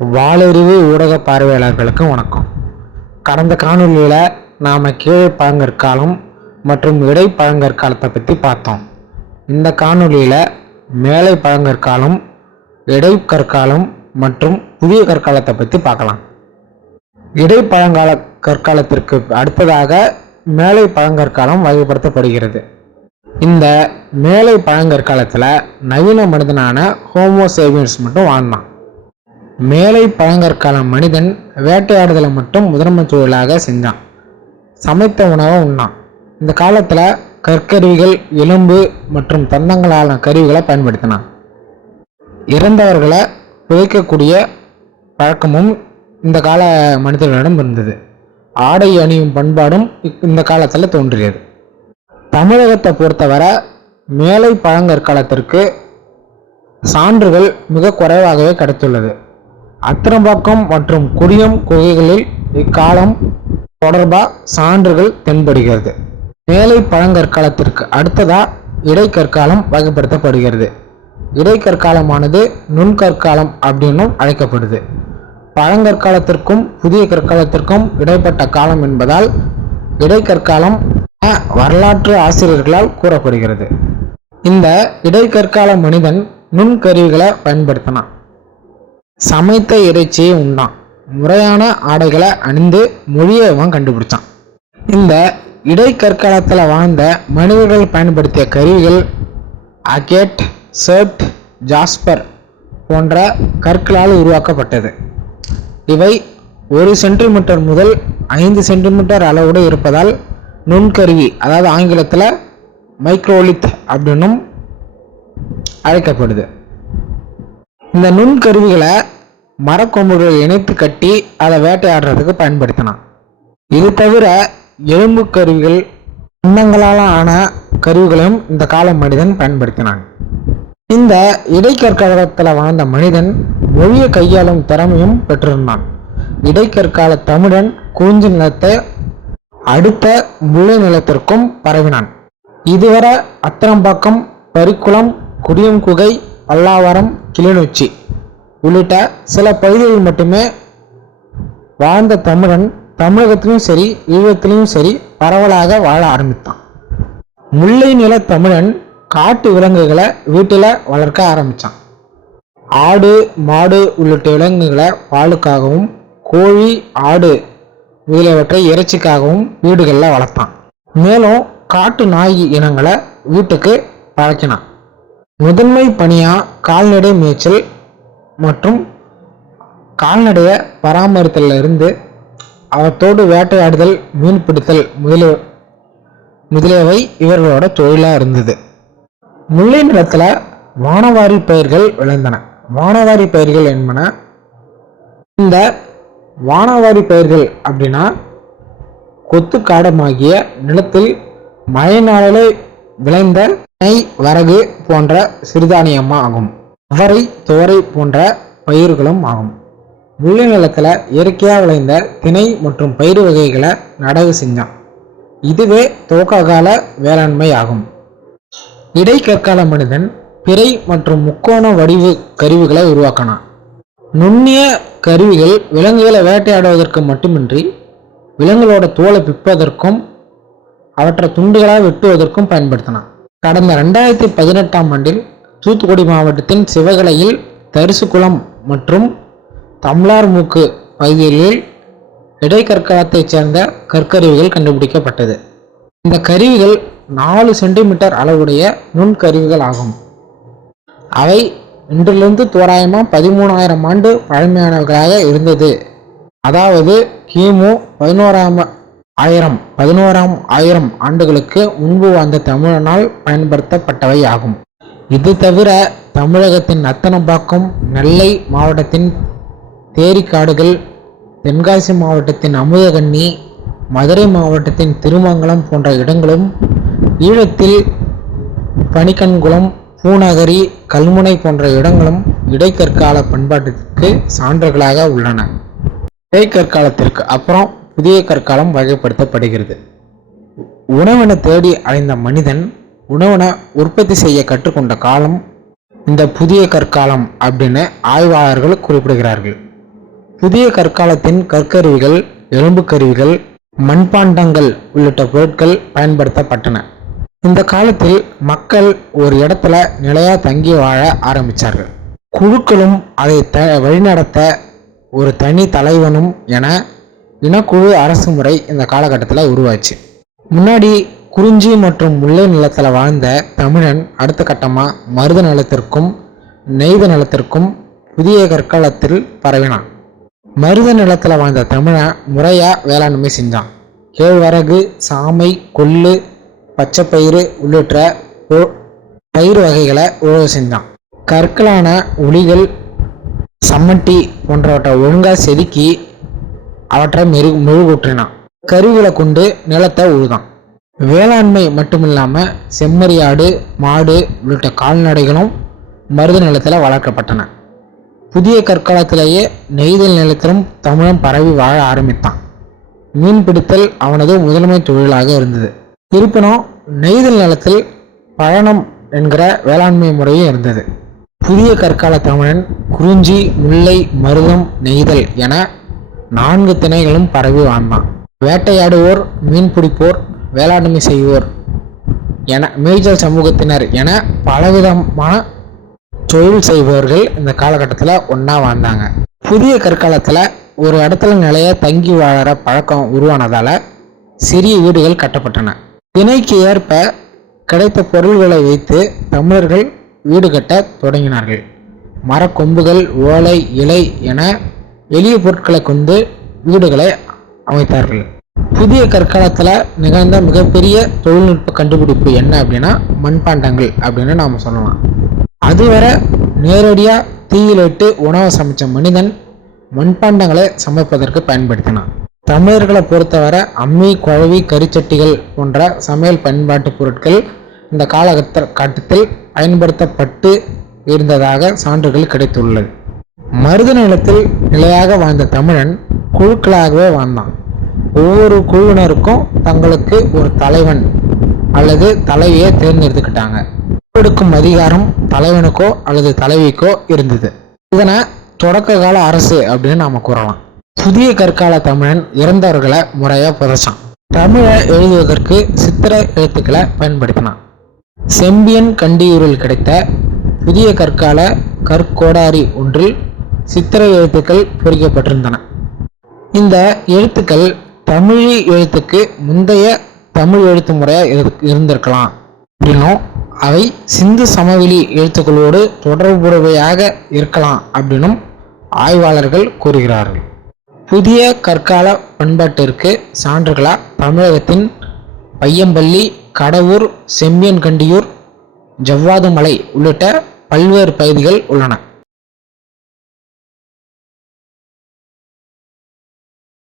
வாளறிவு ஊடக பார்வையாளர்களுக்கு வணக்கம். கடந்த காணொலியில் நாம் கீழே பழங்கற்காலம் மற்றும் இடை பழங்கற்காலத்தை பற்றி பார்த்தோம். இந்த காணொலியில் மேலை பழங்கற்காலம், இடை கற்காலம் மற்றும் புதிய கற்காலத்தை பற்றி பார்க்கலாம். இடை பழங்கால கற்காலத்திற்கு அடுத்ததாக மேலை பழங்கற்காலம் வகைப்படுத்தப்படுகிறது. இந்த மேலை பழங்கற்காலத்தில் நவீன மனிதனான ஹோமோசேபியன்ஸ் மட்டும் வாழ்ந்தான். மேலை பழங்கற்கால மனிதன் வேட்டையாடுதலை மட்டும் முதன்மை தொழிலாக செஞ்சான். சமைத்த உணவை உண்ணான். இந்த காலத்தில் கற்கருவிகள், எலும்பு மற்றும் தந்தங்களான கருவிகளை பயன்படுத்தினான். இறந்தவர்களை புதைக்கக்கூடிய பழக்கமும் இந்த கால மனிதர்களிடம் இருந்தது. ஆடை அணியும் பண்பாடும் இந்த காலத்தில் தோன்றியது. தமிழகத்தை பொறுத்தவரை மேலை பழங்கற்காலத்திற்கு சான்றுகள் மிக குறைவாகவே கிடைத்துள்ளது. அத்திரம்பாக்கம் மற்றும் குடியம் குகைகளில் இக்காலம் தொடர்பாக சான்றுகள் தென்படுகிறது. மேலை பழங்கற்காலத்திற்கு அடுத்ததா இடைக்கற்காலம் வகைப்படுத்தப்படுகிறது. இடைக்கற்காலமானது நுண்கற்காலம் அப்படின்னும் அழைக்கப்படுது. பழங்கற்காலத்திற்கும் புதிய கற்காலத்திற்கும் இடைப்பட்ட காலம் என்பதால் இடைக்கற்காலம் வரலாற்று ஆசிரியர்களால் கூறப்படுகிறது. இந்த இடைக்கற்கால மனிதன் நுண்கருவிகளை பயன்படுத்தினான். சமைத்த இறைச்சியை உண்டான். முறையான ஆடைகளை அணிந்து மொழியை கண்டுபிடிச்சான். இந்த இடைக்கற்காலத்தில் வாழ்ந்த மனிதர்கள் பயன்படுத்திய கருவிகள் அகேட், செர்ட், ஜாஸ்பர் போன்ற கற்களால் உருவாக்கப்பட்டது. இவை 1 சென்டிமீட்டர் முதல் 5 சென்டிமீட்டர் அளவோடு இருப்பதால் நுண்கருவி, அதாவது ஆங்கிலத்தில் மைக்ரோலித் அப்படின்னும் அழைக்கப்படுது. இந்த நுண்கருவிகளை மரக்கொம்புகளை இணைத்து கட்டி அதை வேட்டையாடுறதுக்கு பயன்படுத்தினான். இது தவிர எலும்பு கருவிகள், அன்னங்களால் ஆன கருவிகளையும் இந்த கால மனிதன் பயன்படுத்தினான். இந்த இடைக்கற்காலத்தில் வாழ்ந்த மனிதன் மொழியை கையாளும் திறமையும் பெற்றிருந்தான். இடைக்கற்கால தமிழன் குறிஞ்சி நிலத்தை அடுத்த முல்லை நிலத்திற்கும் பரவினான். இதுவரை அத்திரம்பாக்கம், பரிக்குளம், குடியம் குகை, பல்லாவரம், கிளிநொச்சி உள்ளிட்ட சில பகுதிகளில் மட்டுமே வாழ்ந்த தமிழன் தமிழகத்திலும் சரி ஈழத்திலும் சரி பரவலாக வாழ ஆரம்பித்தான். முல்லை நில தமிழன் காட்டு விலங்குகளை வீட்டில் வளர்க்க ஆரம்பித்தான். ஆடு, மாடு உள்ளிட்ட விலங்குகளை பாலுக்காகவும், கோழி, ஆடு முதலியவற்றை இறைச்சிக்காகவும் வீடுகளில் வளர்த்தான். மேலும் காட்டு நாய் இனங்களை வீட்டுக்கு பழக்கினான். முதன்மை பணியாக கால்நடை மேய்ச்சல் மற்றும் கால்நடையை பராமரித்தலில் இருந்து அவற்றோடு வேட்டையாடுதல், மீன்பிடித்தல் முதலியவை இவர்களோட தொழிலாக இருந்தது. முல்லை நிலத்தில் வானவாரி பயிர்கள் விளைந்தன. வானவாரி பயிர்கள் என்பன, இந்த வானவாரி பயிர்கள் அப்படின்னா கொத்து காடமாகிய நிலத்தில் மழை நாளிலே விளைந்த திணை, வரகு போன்ற சிறுதானியமா ஆகும். அவரை, துவரை போன்ற பயிர்களும் ஆகும். முல்லை நிலத்தில் இயற்கையாக விளைந்த திணை மற்றும் பயிர் வகைகளை நடவு செஞ்சான். இதுவே துவக்க கால வேளாண்மை ஆகும். இடைக்கற்கால மனிதன் பிறை மற்றும் முக்கோண வடிவு கருவிகளை உருவாக்கினான். நுண்ணிய கருவிகள் விலங்குகளை வேட்டையாடுவதற்கு மட்டுமின்றி விலங்குகளோட தோலை பிப்பதற்கும் அவற்றை துண்டுகளாக வெட்டுவதற்கும் பயன்படுத்தினான். கடந்த 2018ஆம் ஆண்டில் தூத்துக்குடி மாவட்டத்தின் சிவகலையில் தரிசுகுளம் மற்றும் தம்ளார்மூக்கு பகுதிகளில் இடைக்கற்காலத்தைச் சேர்ந்த கற்கருவிகள் கண்டுபிடிக்கப்பட்டது. இந்த கருவிகள் 4 சென்டிமீட்டர் அளவுடைய நுண்கருவிகள் ஆகும். அவை இன்றிலிருந்து தோராயமாக 13,000 ஆண்டு பழமையானவர்களாக இருந்தது. அதாவது கிமு 11,000 ஆண்டுகளுக்கு முன்பு வாழ்ந்த தமிழனால் பயன்படுத்தப்பட்டவை ஆகும். இது தவிர தமிழகத்தின் அத்தனம்பாக்கம், நெல்லை மாவட்டத்தின் தேரிக்காடுகள், தென்காசி மாவட்டத்தின் அமுதகண்ணி, மதுரை மாவட்டத்தின் திருமங்கலம் போன்ற இடங்களும், ஈழத்தில் பனிக்கன்குளம், பூநகரி, கல்முனை போன்ற இடங்களும் இடைக்கற்கால பண்பாட்டிற்கு சான்றுகளாக உள்ளன. இடைக்கற்காலத்திற்கு அப்புறம் புதிய கற்காலம் வகைப்படுத்தப்படுகிறது. உணவனை தேடி அடைந்த மனிதன் உணவனை உற்பத்தி செய்ய கற்றுக்கொண்ட காலம் இந்த புதிய கற்காலம் அப்படின்னு ஆய்வாளர்கள் குறிப்பிடுகிறார்கள். புதிய கற்காலத்தின் கற்கருவிகள், எலும்பு கருவிகள், மண்பாண்டங்கள் உள்ளிட்ட பொருட்கள் பயன்படுத்தப்பட்டன. இந்த காலத்தில் மக்கள் ஒரு இடத்துல நிலையா தங்கி வாழ ஆரம்பித்தார்கள். குழுக்களும் அதை வழிநடத்த ஒரு தனி தலைவனும் என இனக்குழு அரசு முறை இந்த காலகட்டத்தில் உருவாச்சு. முன்னாடி குறிஞ்சி மற்றும் முல்லை நிலத்தில் வாழ்ந்த தமிழன் அடுத்த கட்டமாக மருத நிலத்திற்கும் நெய்த நிலத்திற்கும் புதிய கற்காலத்தில் பரவினான். மருத நிலத்தில் வாழ்ந்த தமிழன் முறையாக வேளாண்மை செஞ்சான். கேழ்வரகு, சாமை, கொள்ளு, பச்சைப்பயிறு உள்ளிட்ட பயிர் வகைகளை உழவு செஞ்சான். கற்களான உளிகள், சம்மட்டி போன்றவற்றை ஒழுங்காக செதுக்கி அவற்றை மெழுகூற்றினான். கருவிகளை கொண்டு நிலத்தை உழுதான். வேளாண்மை மட்டுமில்லாமல் செம்மறியாடு, மாடு உள்ளிட்ட கால்நடைகளும் மருத நிலத்தில் வளர்க்கப்பட்டன. புதிய கற்காலத்திலேயே நெய்தல் நிலத்திலும் தமிழன் பரவி வாழ ஆரம்பித்தான். மீன் பிடித்தல் அவனது முதன்மை தொழிலாக இருந்தது. இருப்பினும் நெய்தல் நிலத்தில் பழனம் என்கிற வேளாண்மை முறையும் இருந்தது. புதிய கற்கால தமிழன் குறிஞ்சி, முல்லை, மருதம், நெய்தல் என 4 திணைகளும் பரவி வாழ்ந்தான். வேட்டையாடுவோர், மீன் பிடிப்போர், வேளாண்மை செய்வோர் என மேய்ச்சல் சமூகத்தினர் என பலவிதமான தொழில் செய்பவர்கள் இந்த காலகட்டத்தில் ஒன்றா வாழ்ந்தாங்க. புதிய கற்காலத்தில் ஒரு இடத்துல நிலைய தங்கி வாழற பழக்கம் உருவானதால் சிறிய வீடுகள் கட்டப்பட்டன. திணைக்கு ஏற்ப கிடைத்த பொருள்களை வைத்து தமிழர்கள் வீடு கட்ட தொடங்கினார்கள். மரக்கொம்புகள், ஓலை, இலை என எளிய பொருட்களை கொண்டு வீடுகளை அமைத்தார்கள். புதிய கற்காலத்தில் நிகழ்ந்த மிகப்பெரிய தொழில்நுட்ப கண்டுபிடிப்பு என்ன அப்படின்னா மண்பாண்டங்கள் அப்படின்னு நாம் சொல்லலாம். அதுவரை நேரடியாக தீயிலிட்டு உணவை சமைச்ச மனிதன் மண்பாண்டங்களை சமைப்பதற்கு பயன்படுத்தினான். தமிழர்களை பொறுத்தவரை அம்மி, குழவி, கரிச்சட்டிகள் போன்ற சமையல் பயன்பாட்டு பொருட்கள் இந்த காலகட்டத்தில் பயன்படுத்தப்பட்டு இருந்ததாக சான்றுகள் கிடைத்துள்ளது. மருத நிலத்தில் நிலையாக வாழ்ந்த தமிழன் குழுக்களாகவே வாழ்ந்தான். ஒவ்வொரு குழுவினருக்கும் தங்களுக்கு ஒரு தலைவன் அல்லது தலைவியை தேர்ந்தெடுத்துக்கிட்டாங்க. எடுக்கும் அதிகாரம் தலைவனுக்கோ அல்லது தலைவிக்கோ இருந்தது. இதனை தொடக்க கால அரசு அப்படின்னு நாம கூறலாம். புதிய கற்கால தமிழன் இறந்தவர்களை முறையா புதைச்சான். தமிழை எழுதுவதற்கு சித்திர எழுத்துக்களை பயன்படுத்தினான். செம்பியன் கண்டியூரில் கிடைத்த புதிய கற்கால கற்கோடாரி ஒன்றில் சித்திர எழுத்துக்கள் பொறிக்கப்பட்டிருந்தன. இந்த எழுத்துக்கள் தமிழி எழுத்துக்கு முந்தைய தமிழ் எழுத்து முறையாக இருந்திருக்கலாம் அப்படின்னும் அவை சிந்து சமவெளி எழுத்துக்களோடு தொடர்புடையவையாக இருக்கலாம் அப்படின்னும் ஆய்வாளர்கள் கூறுகிறார்கள். புதிய கற்கால பண்பாட்டிற்கு சான்றுகளாக தமிழகத்தின் பையம்பள்ளி, கடவூர், செம்பியன் கண்டியூர், ஜவ்வாது மலை உள்ளிட்ட பல்வேறு பகுதிகள் உள்ளன.